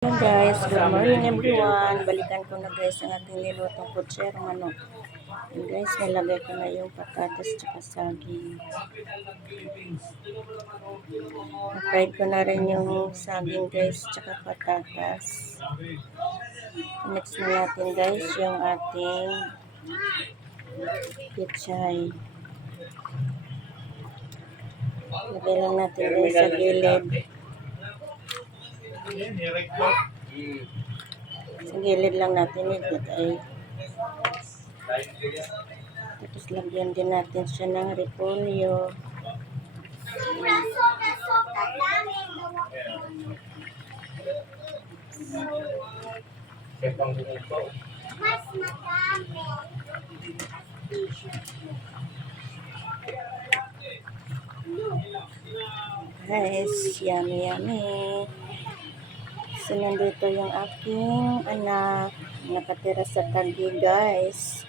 Hello guys, good morning everyone. Balikan ko na guys ang ating nilutong kutserong manok. And guys, nilagay ko na yung patatas tsaka saging. Na-fried ko na rin yung saging guys tsaka patatas. Next na natin guys yung ating pichay. Lagay lang natin guys sa gilid. Sa gilid lang natin ilagay. Tapos lagyan din natin siya ng repolyo. Guys, yummy yummy. So, nandito yung aking anak nakatira sa Taguig guys.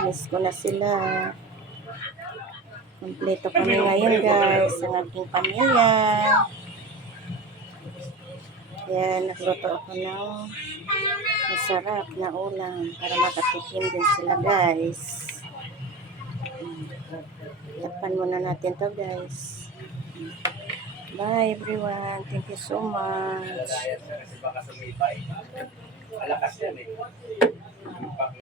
Miss ko na sila. Kompleto kami ngayon guys, ang aking pamilya. Kaya nagluto ako ng masarap na ulam para makatikim din sila guys. Takpan muna natin to guys. Bye everyone. Thank you so much.